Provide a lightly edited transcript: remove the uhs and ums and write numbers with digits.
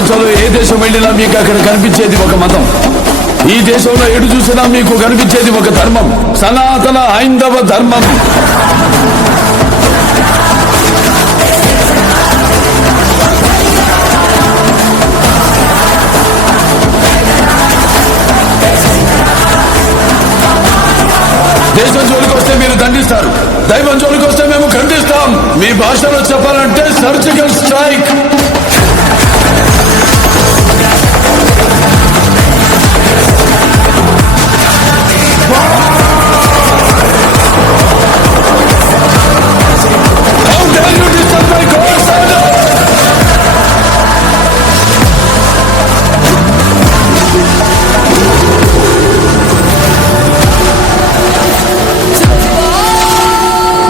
ప్రపంచంలో ఏ దేశం వెళ్ళినా మీకు అక్కడ కనిపించేది ఒక మతం. ఈ దేశంలో ఎటు చూసినా మీకు కనిపించేది ఒక ధర్మం, సనాతన హైందవ ధర్మం. దేశం జోలికి వస్తే మీరు దండిస్తారు, దైవం జోలికి వస్తే మేము ఖండిస్తాం. మీ భాషలో చెప్పాలంటే సర్జికల్ స్ట్రైక్.